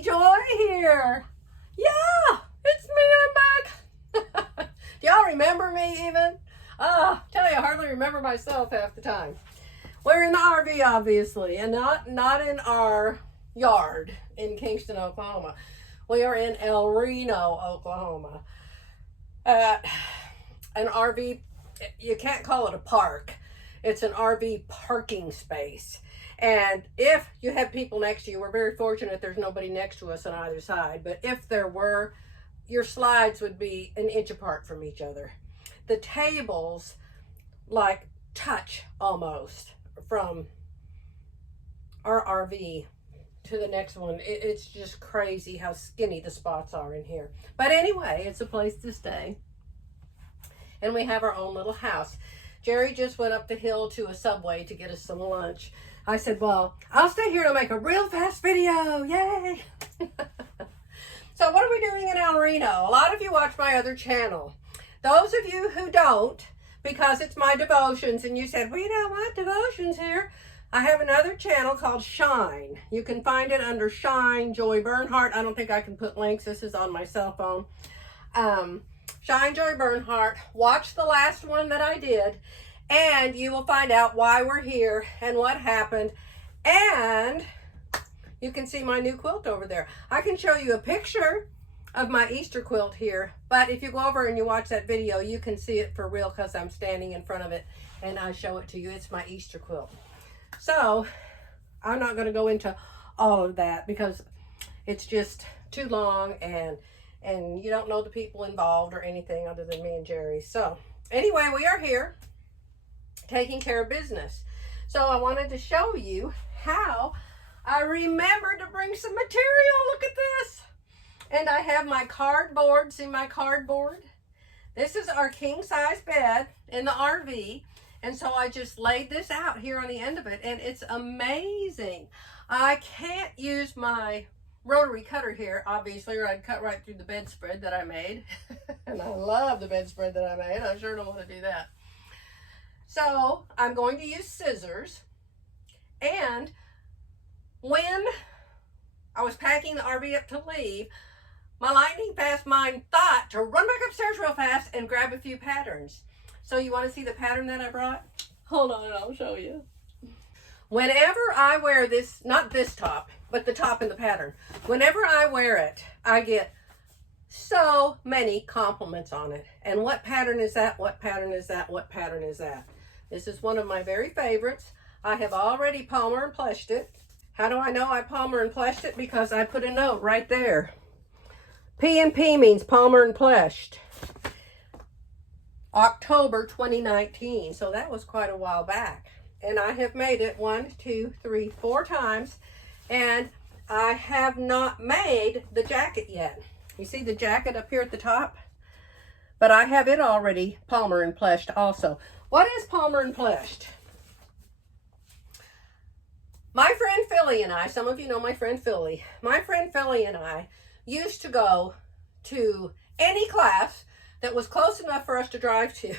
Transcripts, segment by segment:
RV Joy here. Yeah, it's me, I'm back. Do y'all remember me even? Tell you, I hardly remember myself half the time. We're in the RV, obviously, and not in our yard in Kingston, Oklahoma. We are in El Reno, Oklahoma. An RV, you can't call it a park. It's an RV parking space. And if you have people next to you, we're very fortunate there's nobody next to us on either side. But if there were, your slides would be an inch apart from each other. The tables like touch almost from our RV to the next one. It's just crazy how skinny the spots are in here. But anyway, it's a place to stay. And we have our own little house. Jerry just went up the hill to a Subway to get us some lunch. I said, well, I'll stay here to make a real fast video. Yay! So what are we doing in El Reno? A lot of you watch my other channel. Those of you who don't, because it's my devotions, and you said, we don't want devotions here, I have another channel called Shine. You can find it under Shine Joy Bernhardt. I don't think I can put links. This is on my cell phone. Shine Joy Bernhardt. Watch the last one that I did, and you will find out why we're here and what happened. And you can see my new quilt over there. I can show you a picture of my Easter quilt here, but if you go over and you watch that video, you can see it for real because I'm standing in front of it and I show it to you. It's my Easter quilt. So I'm not going to go into all of that because it's just too long, and you don't know the people involved or anything other than me and Jerry. So anyway, we are here taking care of business. So I wanted to show you how I remembered to bring some material. Look at this. And I have my cardboard. See my cardboard? This is our king size bed in the RV. And so I just laid this out here on the end of it, and it's amazing. I can't use my rotary cutter here, obviously, or I'd cut right through the bedspread that I made. And I love the bedspread that I made. I sure don't want to do that. So I'm going to use scissors. And when I was packing the RV up to leave, my lightning fast mind thought to run back upstairs real fast and grab a few patterns. So you want to see the pattern that I brought? Hold on, I'll show you. Whenever I wear this, not this top, but the top in the pattern, whenever I wear it, I get so many compliments on it. And what pattern is that? What pattern is that? What pattern is that? This is one of my very favorites. I have already palmer and plushed it. How do I know I palmer and plushed it? Because I put a note right there. P&P means palmer and plushed. October 2019. So that was quite a while back. And I have made it 1, 2, 3, 4 times. And I have not made the jacket yet. You see the jacket up here at the top? But I have it already palmer and plushed also. What is palmer and plushed? My friend Philly and I, some of you know my friend Philly. My friend Philly and I used to go to any class that was close enough for us to drive to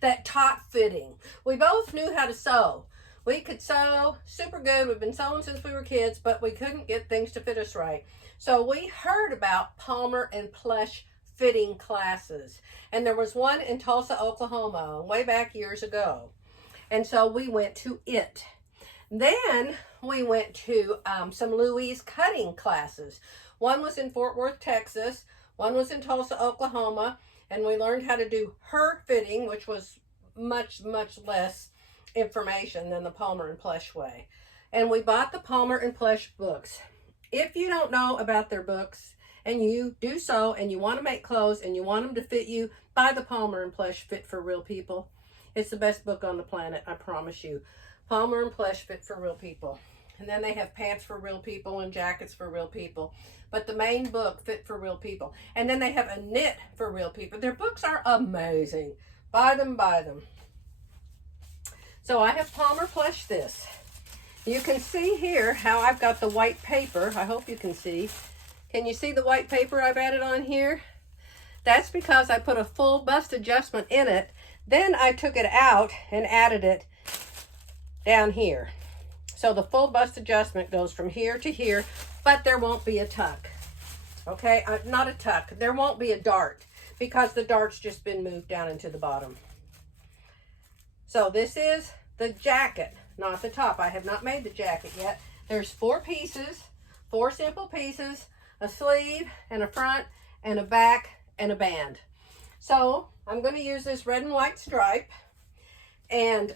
that taught fitting. We both knew how to sew. We could sew super good. We've been sewing since we were kids, but we couldn't get things to fit us right. So we heard about palmer and plush fitting classes. And there was one in Tulsa, Oklahoma, way back years ago. And so we went to it. Then we went to some Louise cutting classes. One was in Fort Worth, Texas. One was in Tulsa, Oklahoma. And we learned how to do her fitting, which was much, much less information than the palmer and plush way. And we bought the palmer and plush books. If you don't know about their books, and you do sew, and you want to make clothes, and you want them to fit you, buy the Palmer and Plush Fit for Real People. It's the best book on the planet, I promise you. Palmer and Plush Fit for Real People. And then they have pants for real people and jackets for real people. But the main book, Fit for Real People. And then they have a knit for real people. Their books are amazing. Buy them, buy them. So I have Palmer Plush this. You can see here how I've got the white paper. I hope you can see. Can you see the white paper I've added on here? That's because I put a full bust adjustment in it. Then I took it out and added it down here. So the full bust adjustment goes from here to here, but there won't be a tuck. Okay, not a tuck. There won't be a dart because the dart's just been moved down into the bottom. So this is the jacket, not the top. I have not made the jacket yet. There's 4 pieces, 4 simple pieces, a sleeve and a front and a back and a band. So I'm going to use this red and white stripe, and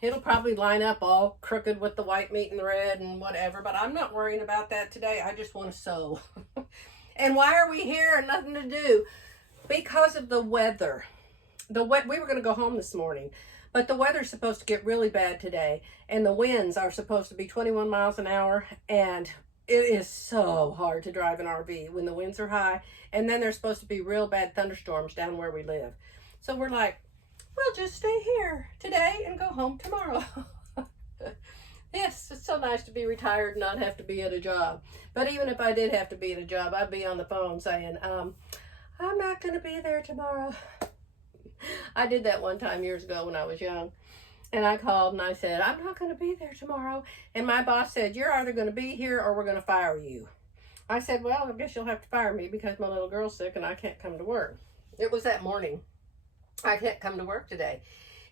it'll probably line up all crooked with the white meeting the red and whatever, but I'm not worrying about that today. I just want to sew. And why are we here and nothing to do? Because of the weather. We were going to go home this morning, but the weather's supposed to get really bad today, and the winds are supposed to be 21 miles an hour, and it is so hard to drive an RV when the winds are high, and then there's supposed to be real bad thunderstorms down where we live. So we're like, we'll just stay here today and go home tomorrow. Yes, it's so nice to be retired and not have to be at a job. But even if I did have to be at a job, I'd be on the phone saying, I'm not going to be there tomorrow. I did that one time years ago when I was young. And I called and I said, I'm not going to be there tomorrow. And my boss said, you're either going to be here or we're going to fire you. I said, well, I guess you'll have to fire me because my little girl's sick and I can't come to work. It was that morning. I can't come to work today.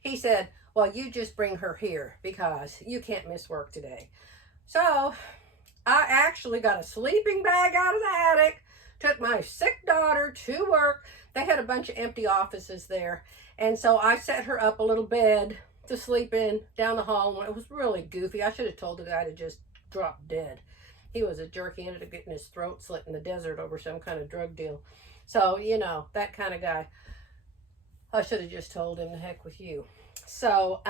He said, well, you just bring her here because you can't miss work today. So I actually got a sleeping bag out of the attic, took my sick daughter to work. They had a bunch of empty offices there. And so I set her up a little bed to sleep in down the hall. It was really goofy. I should have told the guy to just drop dead. He was a jerk. He ended up getting his throat slit in the desert over some kind of drug deal. So, you know, that kind of guy. I should have just told him, the heck with you. So,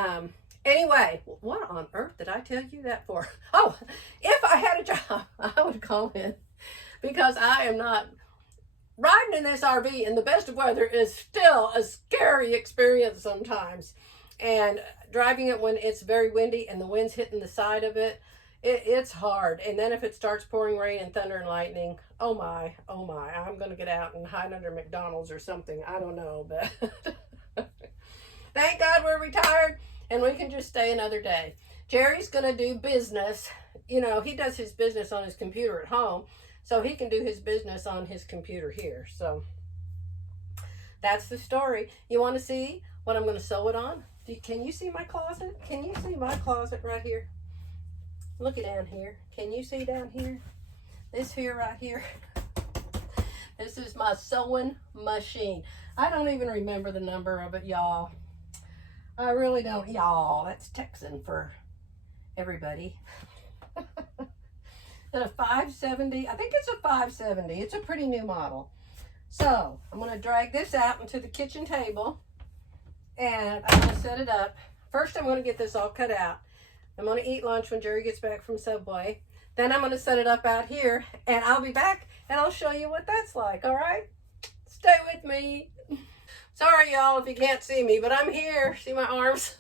anyway, what on earth did I tell you that for? Oh, if I had a job, I would call in because I am not riding in this RV in the best of weather is still a scary experience sometimes. And driving it when it's very windy and the wind's hitting the side of it, it's hard. And then if it starts pouring rain and thunder and lightning, oh my, I'm going to get out and hide under McDonald's or something. I don't know, but thank God we're retired and we can just stay another day. Jerry's going to do business. You know, he does his business on his computer at home, so he can do his business on his computer here. So that's the story. You want to see what I'm going to sew it on? Can you see my closet? Can you see my closet right here? Look at down here. Can you see down here? This here right here. This is my sewing machine. I don't even remember the number of it, y'all. I really don't. Y'all, that's Texan for everybody. And a 570. I think it's a 570. It's a pretty new model. So I'm going to drag this out into the kitchen table. And I'm going to set it up. First, I'm going to get this all cut out. I'm going to eat lunch when Jerry gets back from Subway. Then I'm going to set it up out here. And I'll be back and I'll show you what that's like. All right? Stay with me. Sorry, y'all, if you can't see me, but I'm here. See my arms?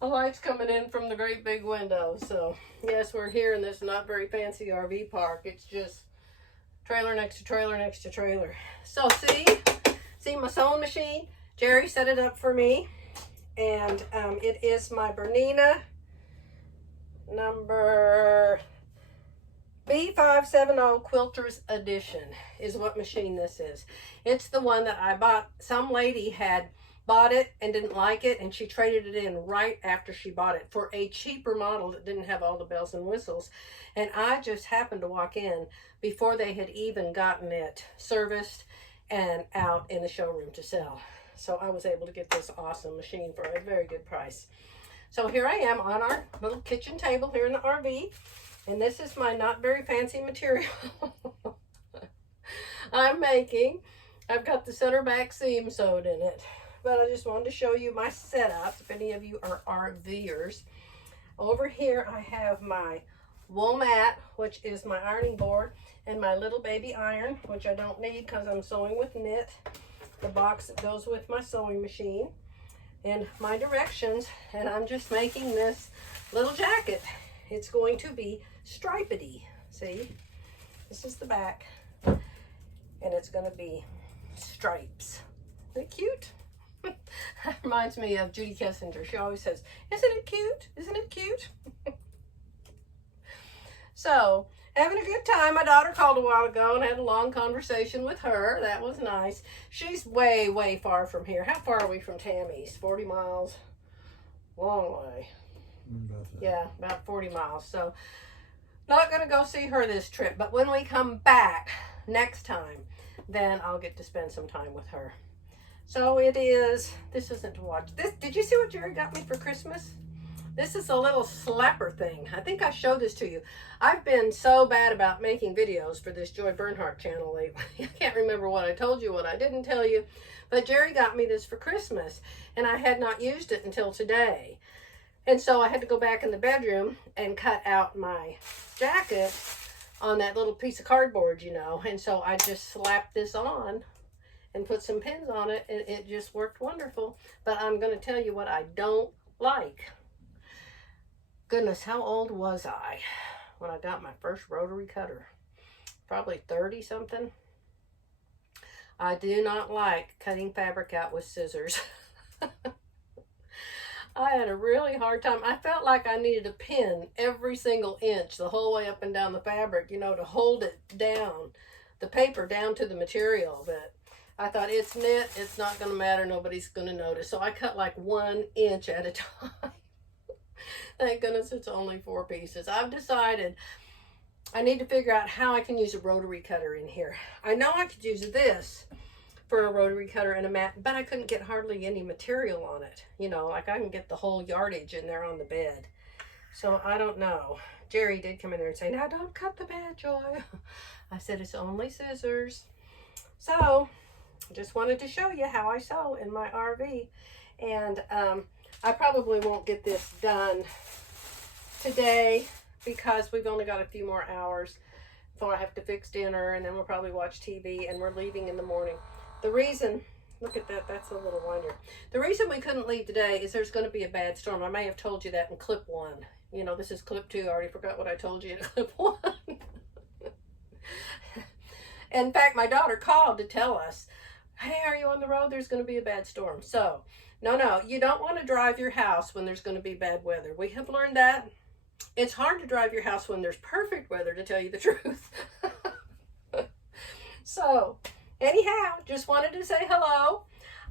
The light's coming in from the great big window. So, yes, we're here in this not very fancy RV park. It's just trailer next to trailer next to trailer. So, see my sewing machine? Jerry set it up for me. And it is my Bernina number B570 Quilters Edition is what machine this is. It's the one that I bought. Some lady had bought it and didn't like it, and she traded it in right after she bought it for a cheaper model that didn't have all the bells and whistles. And I just happened to walk in before they had even gotten it serviced and out in the showroom to sell. So I was able to get this awesome machine for a very good price. So here I am on our little kitchen table here in the RV. And this is my not very fancy material I'm making. I've got the center back seam sewed in it. But I just wanted to show you my setup if any of you are RVers. Over here I have my wool mat, which is my ironing board, and my little baby iron, which I don't need because I'm sewing with knit. The box that goes with my sewing machine, and my directions, and I'm just making this little jacket. It's going to be stripedy. See, this is the back, and it's going to be stripes. Isn't it cute? That reminds me of Judy Kessinger. She always says, isn't it cute? Isn't it cute? So, having a good time. My daughter called a while ago and had a long conversation with her. That was nice. She's way, way far from here. How far are we from Tammy's? 40 miles? Long way. Yeah, about 40 miles. So, not going to go see her this trip. But when we come back next time, then I'll get to spend some time with her. So it is, this isn't to watch. This, did you see what Jerry got me for Christmas? This is a little slapper thing. I think I showed this to you. I've been so bad about making videos for this Joy Bernhardt channel lately. I can't remember what I told you, what I didn't tell you. But Jerry got me this for Christmas, and I had not used it until today. And so I had to go back in the bedroom and cut out my jacket on that little piece of cardboard, you know. And so I just slapped this on and put some pins on it, and it just worked wonderful. But I'm going to tell you what I don't like. Goodness, how old was I when I got my first rotary cutter? Probably 30 something. I do not like cutting fabric out with scissors. I had a really hard time. I felt like I needed to pin every single inch the whole way up and down the fabric, you know, to hold it down, the paper down to the material. But I thought, it's knit, it's not going to matter, nobody's going to notice. So I cut like 1 inch at a time. Thank goodness it's only 4 pieces. I've decided I need to figure out how I can use a rotary cutter in here. I know I could use this for a rotary cutter and a mat, but I couldn't get hardly any material on it. You know, like I can get the whole yardage in there on the bed. So I don't know. Jerry did come in there and say, now don't cut the bed, Joy. I said, it's only scissors. So just wanted to show you how I sew in my RV. And I probably won't get this done today because we've only got a few more hours before I have to fix dinner, and then we'll probably watch TV, and we're leaving in the morning. The reason, look at that, that's a little wonder. The reason we couldn't leave today is there's going to be a bad storm. I may have told you that in clip 1. You know, this is clip 2. I already forgot what I told you in clip 1. In fact, my daughter called to tell us, hey, are you on the road? There's going to be a bad storm. So, no, you don't want to drive your house when there's going to be bad weather. We have learned that. It's hard to drive your house when there's perfect weather, to tell you the truth. So, anyhow, just wanted to say hello.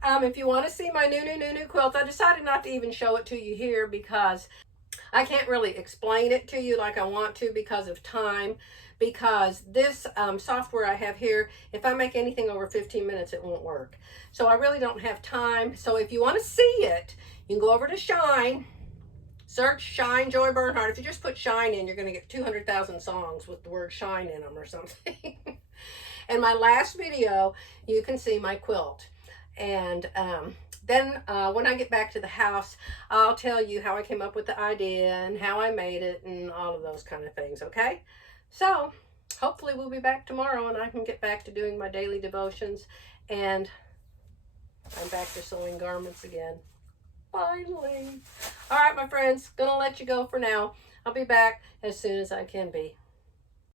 If you want to see my new quilt, I decided not to even show it to you here because I can't really explain it to you like I want to because of time. Because this software I have here, if I make anything over 15 minutes, it won't work. So I really don't have time. So if you want to see it, you can go over to Shine, search Shine Joy Bernhardt. If you just put Shine in, you're going to get 200,000 songs with the word Shine in them or something. And my last video, you can see my quilt. And then when I get back to the house, I'll tell you how I came up with the idea and how I made it and all of those kind of things, okay? So, hopefully we'll be back tomorrow and I can get back to doing my daily devotions, and I'm back to sewing garments again. Finally. All right, my friends, gonna let you go for now. I'll be back as soon as I can be.